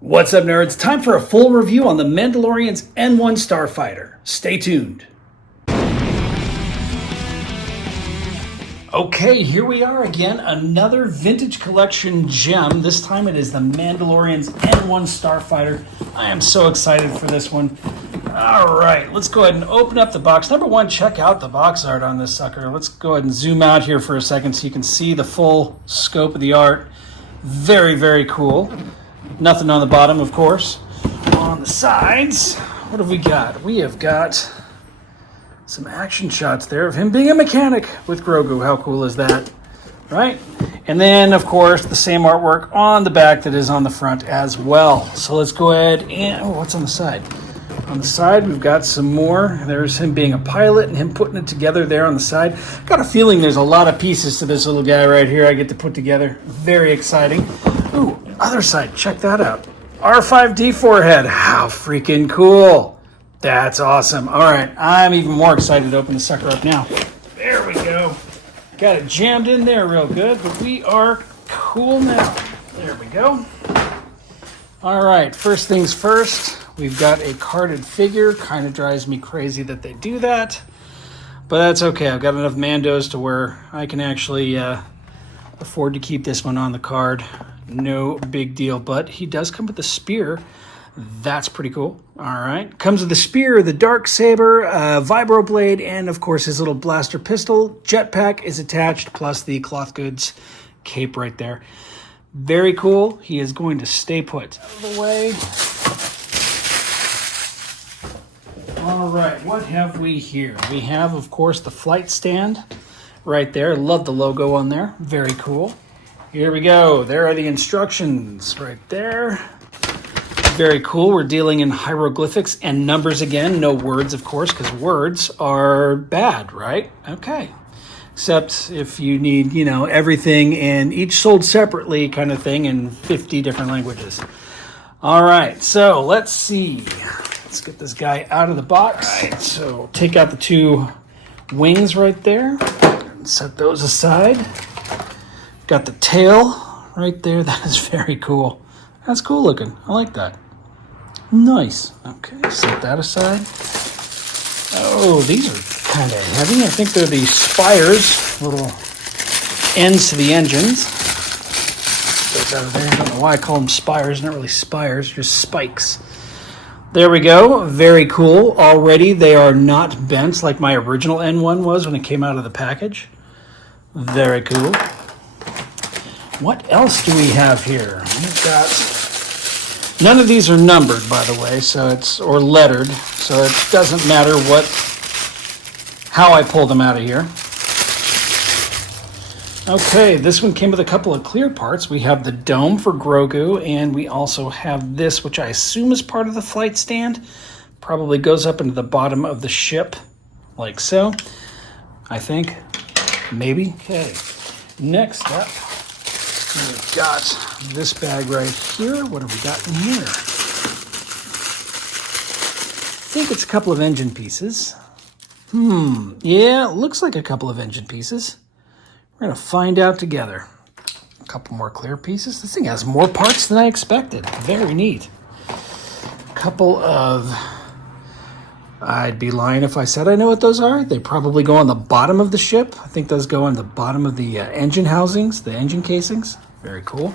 What's up, nerds? Time for a full review on the Mandalorian's N-1 Starfighter. Stay tuned. Okay, here we are again, another vintage collection gem. This time it is the Mandalorian's N-1 Starfighter. I am so excited for this one. All right, let's go ahead and open up the box. Number one, check out the box art on this sucker. Let's go ahead and zoom out here for a second so you can see the full scope of the art. Very, very cool. Nothing on the bottom, of course. On the sides, what have we got? We have got some action shots there of him being a mechanic with Grogu. How cool is that? Right? And then, of course, the same artwork on the back that is on the front as well. So let's go ahead and... Oh, what's on the side? On the side, we've got some more. There's him being a pilot and him putting it together there on the side. Got a feeling there's a lot of pieces to this little guy right here I get to put together. Very exciting. Ooh, other side, check that out. R5-D4 head. How freaking cool. That's awesome. All right, I'm even more excited to open the sucker up now. There we go. Got it jammed in there real good, but we are cool now. There we go. All right, first things first, we've got a carded figure. Kind of drives me crazy that they do that, but that's okay. I've got enough Mandos to where I can actually afford to keep this one on the card. No big deal, but he does come with a spear. That's pretty cool. All right. Comes with the spear, the dark saber, vibro blade, and of course his little blaster pistol. Jetpack is attached, plus the cloth goods cape right there. Very cool. He is going to stay put. Out of the way. All right. What have we here? We have, of course, the flight stand right there. Love the logo on there. Very cool. Here we go. There are the instructions right there. Very cool. We're dealing in hieroglyphics and numbers again. No words, of course, because words are bad, right? Okay. Except if you need, everything and each sold separately kind of thing in 50 different languages. All right. So let's see. Let's get this guy out of the box. All right. So take out the two wings right there and set those aside. Got the tail right there. That is very cool. That's cool looking. I like that. Nice. Okay, set that aside. Oh, these are kind of heavy. I think they're the spires, little ends to the engines. Those out of there. I don't know why I call them spires. Not really spires, just spikes. There we go. Very cool. Already they are not bent like my original N1 was when it came out of the package. Very cool. What else do we have here? We've got... None of these are numbered, by the way, or lettered, so it doesn't matter how I pull them out of here. Okay, this one came with a couple of clear parts. We have the dome for Grogu, and we also have this, which I assume is part of the flight stand. Probably goes up into the bottom of the ship, like so. I think. Maybe. Okay. Next up, we've got this bag right here. What have we got in here? I think it's a couple of engine pieces. Yeah, it looks like a couple of engine pieces. We're going to find out together. A couple more clear pieces. This thing has more parts than I expected. Very neat. A couple of... I'd be lying if I said I know what those are. They probably go on the bottom of the ship. I think those go on the bottom of the engine housings, the engine casings. Very cool.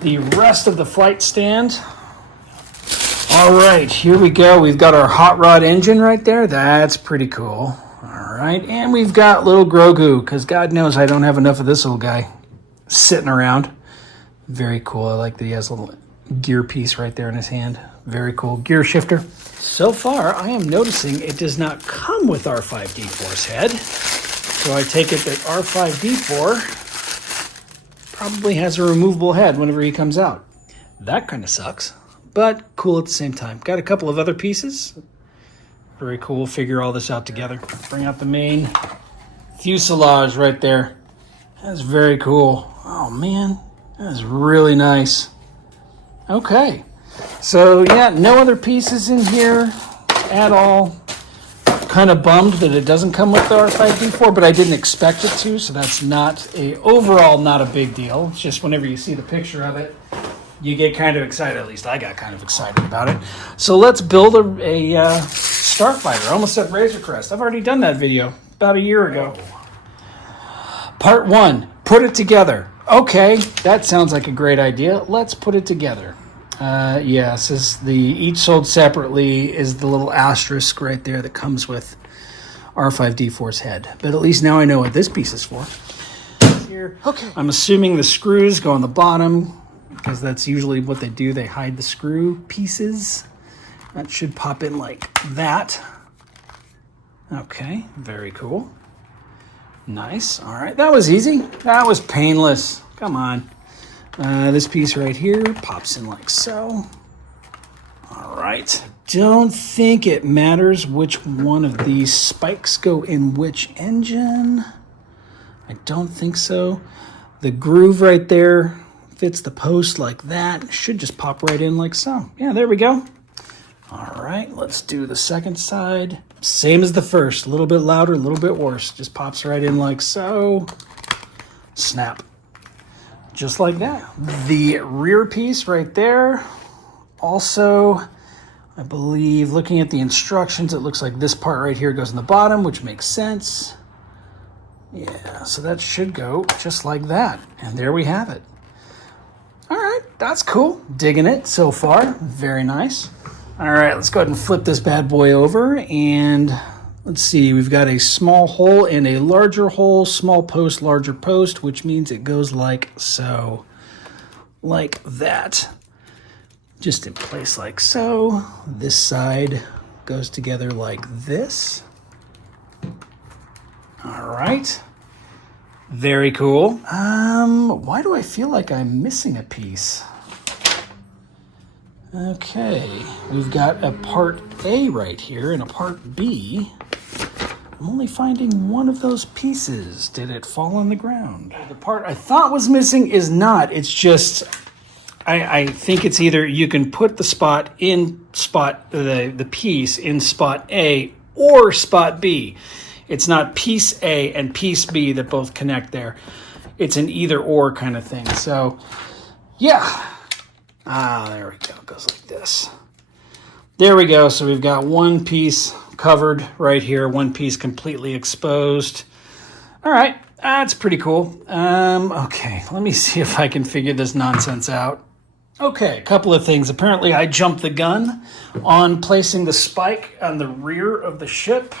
The rest of the flight stand. All right, here we go. We've got our hot rod engine right there. That's pretty cool. All right, and we've got little Grogu, because God knows I don't have enough of this little guy sitting around. Very cool. I like that he has a little gear piece right there in his hand. Very cool. Gear shifter. So far, I am noticing it does not come with R5-D4's head. So I take it that R5-D4 probably has a removable head whenever he comes out. That kind of sucks, but cool at the same time. Got a couple of other pieces. Very cool. Figure all this out together. Bring out the main fuselage right there. That's very cool. Oh, man. That is really nice. Okay. So, yeah, no other pieces in here at all. Kind of bummed that it doesn't come with the R5-D4, but I didn't expect it to, so that's overall not a big deal. It's just whenever you see the picture of it, You get kind of excited. At least I got kind of excited about it. So let's build a Starfighter. I almost said Razor Crest. I've already done that video about a year ago. Part 1, put it together. Okay, that sounds like a great idea. Let's put it together. Yes, each sold separately is the little asterisk right there that comes with R5D4's head. But at least now I know what this piece is for. Here, okay. I'm assuming the screws go on the bottom because that's usually what they do. They hide the screw pieces. That should pop in like that. Okay, very cool. Nice. All right, that was easy. That was painless. Come on. This piece right here pops in like so. All right. Don't think it matters which one of these spikes go in which engine. I don't think so. The groove right there fits the post like that. Should just pop right in like so. Yeah, there we go. All right, let's do the second side. Same as the first. A little bit louder, a little bit worse. Just pops right in like so. Snap. Just like that. The rear piece right there. Also, I believe, looking at the instructions, it looks like this part right here goes in the bottom, which makes sense. Yeah, so that should go just like that. And there we have it. All right, that's cool. Digging it so far. Very nice. All right, let's go ahead and flip this bad boy over. And let's see, we've got a small hole and a larger hole, small post, larger post, which means it goes like so. Like that. Just in place like so. This side goes together like this. All right. Very cool. Why do I feel like I'm missing a piece? Okay, we've got a part A right here and a part B. I'm only finding one of those pieces. Did it fall on the ground? The part I thought was missing is not. It's just, I think it's either you can put the spot in spot, the piece in spot A or spot B. It's not piece A and piece B that both connect there. It's an either or kind of thing. So, yeah. There we go. It goes like this. There we go. So we've got one piece covered right here, one piece completely exposed. All right. That's pretty cool. Okay. Let me see if I can figure this nonsense out. Okay. A couple of things. Apparently, I jumped the gun on placing the spike on the rear of the ship.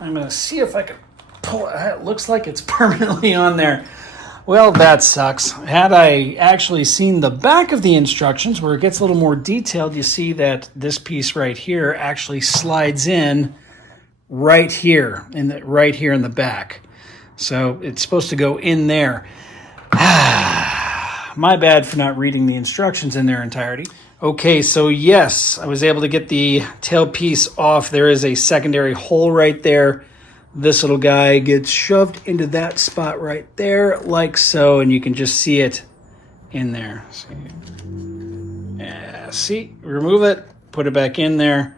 I'm going to see if I can pull it. It looks like it's permanently on there. Well, that sucks. Had I actually seen the back of the instructions where it gets a little more detailed, you see that this piece right here actually slides in right here in the back. So it's supposed to go in there. My bad for not reading the instructions in their entirety. Okay, so yes, I was able to get the tail piece off. There is a secondary hole right there. This little guy gets shoved into that spot right there, like so, and you can just see it in there. See, remove it, put it back in there.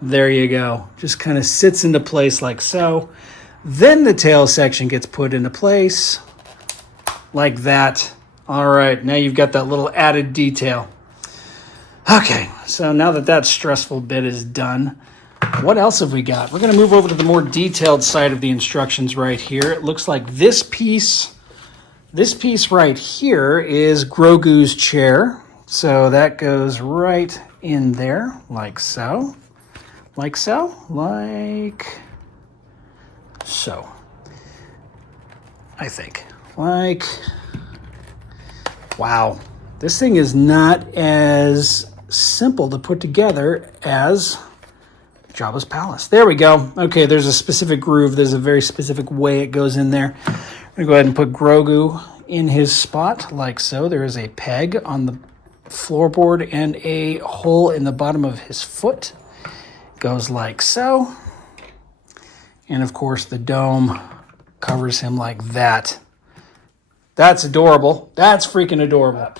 There you go. Just kind of sits into place like so. Then the tail section gets put into place like that. All right, now you've got that little added detail. Okay, so now that stressful bit is done, what else have we got? We're going to move over to the more detailed side of the instructions right here. It looks like this piece right here is Grogu's chair. So that goes right in there, like so. Like so. Like so. I think. Like, wow. This thing is not as simple to put together as Jabba's palace. There we go. Okay, there's a specific groove. There's a very specific way it goes in there. I'm going to go ahead and put Grogu in his spot like so. There is a peg on the floorboard and a hole in the bottom of his foot. Goes like so. And of course the dome covers him like that. That's adorable. That's freaking adorable.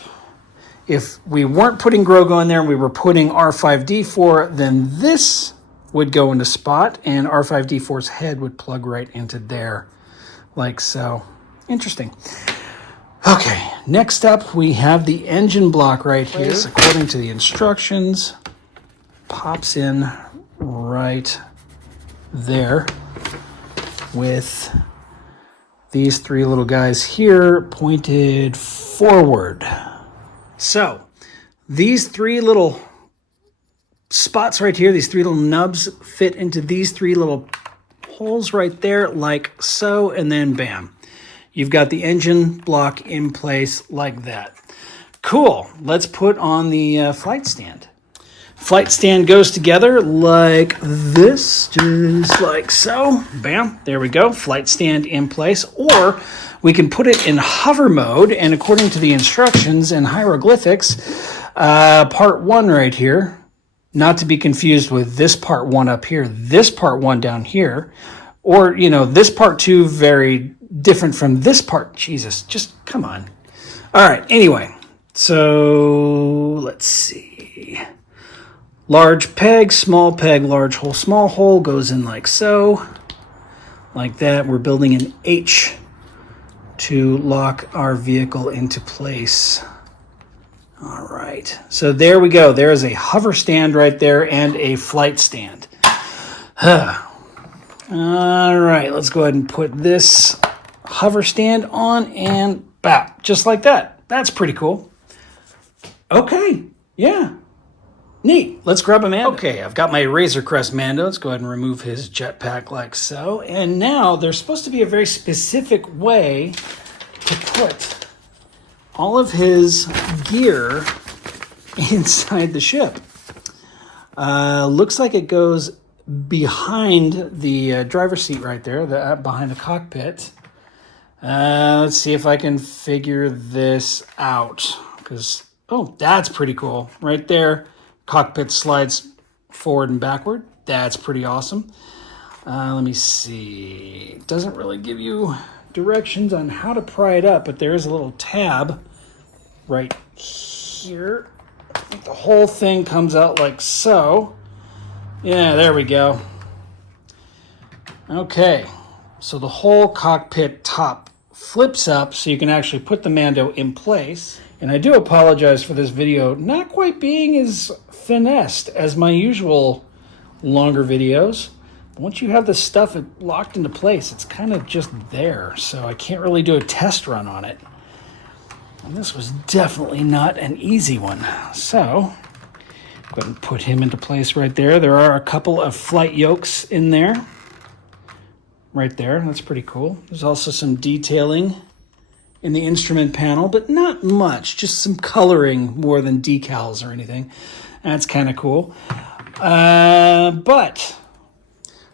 If we weren't putting Grogu in there and we were putting R5D4, then this would go into spot and R5D4's head would plug right into there like so. Interesting. Okay, next up we have the engine block right here. According to the instructions, pops in right there with these three little guys here pointed forward. So these three little spots right here, these three little nubs fit into these three little holes right there like so, and then bam, you've got the engine block in place like that. Cool. Let's put on the flight stand. Flight stand goes together like this, just like so. Bam, there we go. Flight stand in place. Or we can put it in hover mode, and according to the instructions and hieroglyphics, part 1 right here, not to be confused with this part 1 up here, this part 1 down here, or, you know, this part 2 very different from this part. Jesus, just come on. All right, anyway, so let's see. Large peg, large hole, small hole goes in like so, like that. We're building an H to lock our vehicle into place. All right, so there we go. There is a hover stand right there and a flight stand. All right, let's go ahead and put this hover stand on and bap, just like that. That's pretty cool. Okay, yeah. Neat. Let's grab a Mando. Okay, I've got my Razor Crest Mando. Let's go ahead and remove his jetpack like so. And now there's supposed to be a very specific way to put all of his gear inside the ship. Looks like it goes behind the driver's seat right there, behind the cockpit. Let's see if I can figure this out. Oh, that's pretty cool. Right there. Cockpit slides forward and backward. That's pretty awesome. Let me see. It doesn't really give you directions on how to pry it up, but there is a little tab right here. I think the whole thing comes out like so. Yeah, there we go. Okay, so the whole cockpit top flips up so you can actually put the Mando in place. And I do apologize for this video not quite being as finessed as my usual longer videos. Once you have the stuff locked into place, it's kind of just there. So I can't really do a test run on it. And this was definitely not an easy one. So go ahead and put him into place right there. There are a couple of flight yokes in there. Right there. That's pretty cool. There's also some detailing in the instrument panel, but not much, just some coloring more than decals or anything. That's kind of cool.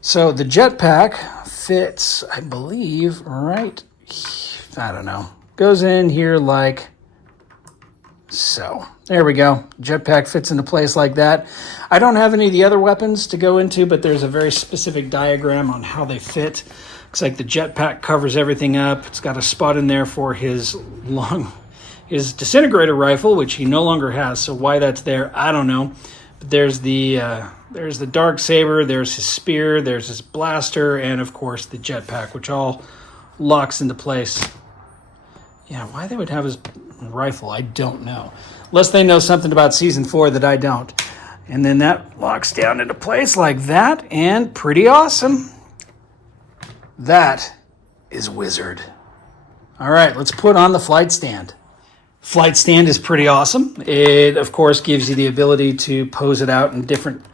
So the jetpack fits, I believe, right, I don't know, goes in here like so. There we go. Jetpack fits into place like that. I don't have any of the other weapons to go into, but there's a very specific diagram on how they fit. Looks like the jetpack covers everything up. It's got a spot in there for his disintegrator rifle, which he no longer has. So why that's there, I don't know. But there's the dark saber. There's his spear. There's his blaster, and of course the jetpack, which all locks into place. Yeah, why they would have his rifle, I don't know. Unless they know something about Season 4 that I don't. And then that locks down into place like that, and pretty awesome. That is Wizard. All right, let's put on the flight stand. Flight stand is pretty awesome. It, of course, gives you the ability to pose it out in different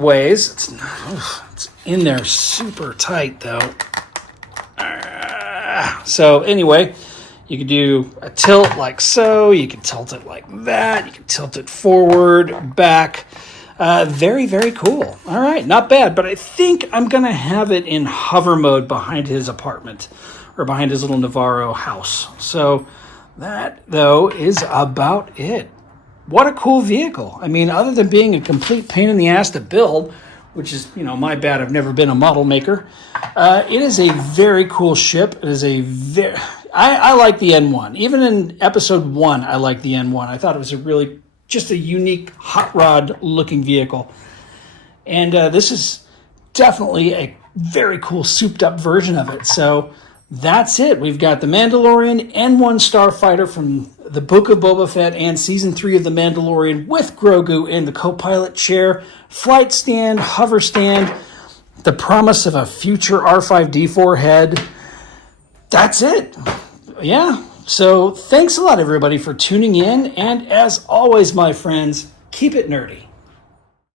ways. It's in there super tight, though. So anyway, you can do a tilt like so. You can tilt it like that. You can tilt it forward, back. Very, very cool. All right, not bad, but I think I'm going to have it in hover mode behind his apartment or behind his little Navarro house. So that, though, is about it. What a cool vehicle. I mean, other than being a complete pain in the ass to build, which is, you know, my bad, I've never been a model maker, it is a very cool ship. It is a very... I like the N-1. Even in Episode 1, I like the N-1. I thought it was just a unique hot rod looking vehicle. And this is definitely a very cool souped up version of it. So That's it. We've got the Mandalorian N-1 Starfighter from the Book of Boba Fett and Season 3 of The Mandalorian with Grogu in the co-pilot chair, flight stand, hover stand, the promise of a future R5-D4 head. That's it. Yeah. So thanks a lot, everybody, for tuning in. And as always, my friends, keep it nerdy.